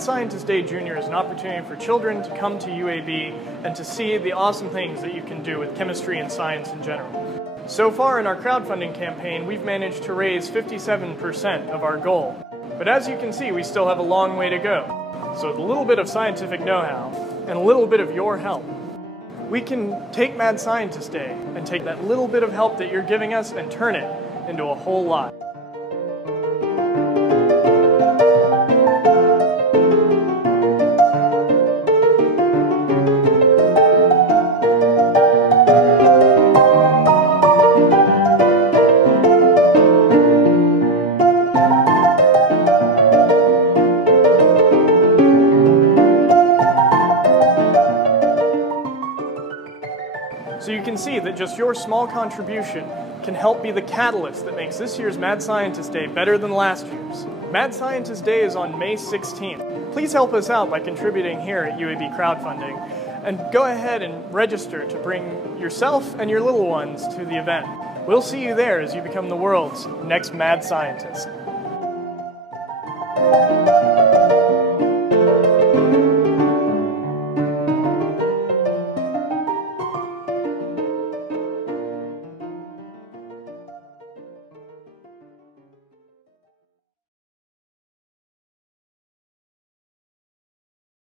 Mad Scientist Day Junior is an opportunity for children to come to UAB and to see the awesome things that you can do with chemistry and science in general. So far in our crowdfunding campaign, we've managed to raise 57% of our goal. But as you can see, we still have a long way to go. So with a little bit of scientific know-how and a little bit of your help, we can take Mad Scientist Day and take that little bit of help that you're giving us and turn it into a whole lot. So you can see that just your small contribution can help be the catalyst that makes this year's Mad Scientist Day better than last year's. Mad Scientist Day is on May 16th. Please help us out by contributing here at UAB Crowdfunding, and go ahead and register to bring yourself and your little ones to the event. We'll see you there as you become the world's next mad scientist.